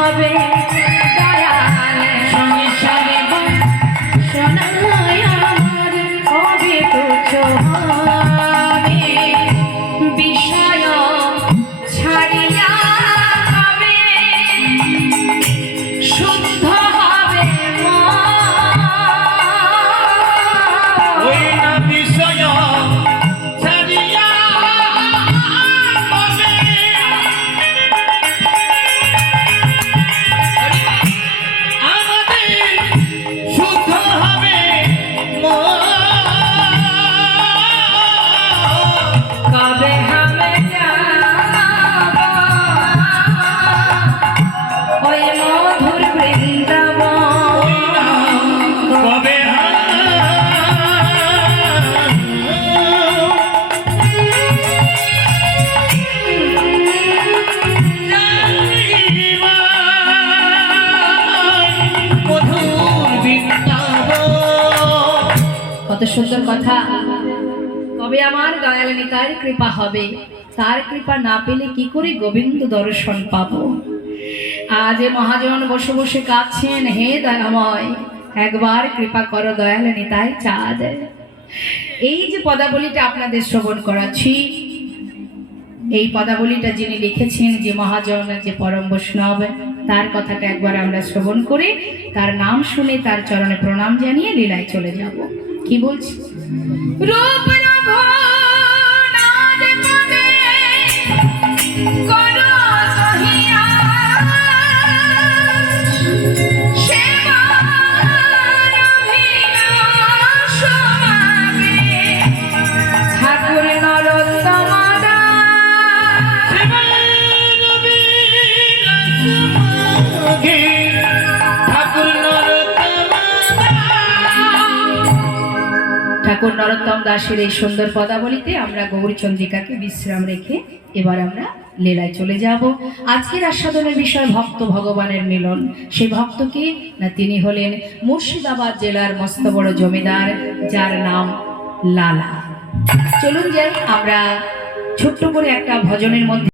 হবে দয়াল সঙ্গে সঙ্গে সোনায় আমার কবে তুচ্ছ হবে বিষয় ছাড়িয়া হবে শুদ্ধ হবে ওই না বিষয় ছাড়িয়া হবে আমাদের শুদ্ধ হবে কবে হবে ওই মধুর বৃন্দাবন কবে কত সুন্দর কথা। কবে আমার দয়াল নিতাই কৃপা হবে, তার কৃপা না পেলে কি করে গোবিন্দ দর্শন পাবো। আজ মহাজন বসে বসে কাঁদছেন, হে দয়াময় একবার কৃপা করো দয়াল নিতাই চাঁদ। এই যে পদাবলীটা আপনাদের শ্রবণ করাচ্ছি, এই পদাবলীটা যিনি লিখেছেন, যে মহাজন, যে পরম বৈষ্ণব, তার কথাটা একবার আমরা শ্রবণ করে তার নাম শুনে তার চরণে প্রণাম জানিয়ে লীলায় চলে যাব। কি বলছি? রূপ রঘুনাথ পদে করো কহিয়া সেবার অভিলাষ মাগে ঠাকুর নরোত্তম ঠাকুর নরোত্তম দাসের এই সুন্দর পদাবলিতে আমরা গৌরচন্দ্রিকাকে বিশ্রাম রেখে এবার আমরা লীলায় চলে যাব। আজকের আস্বাদনের বিষয় ভক্ত ভগবানের মিলন। সেই ভক্তকে না, তিনি হলেন মুর্শিদাবাদ জেলার মস্ত বড় জমিদার, যার নাম লালা। চলুন যাই আমরা ছোট্ট করে একটা ভজনের মধ্যে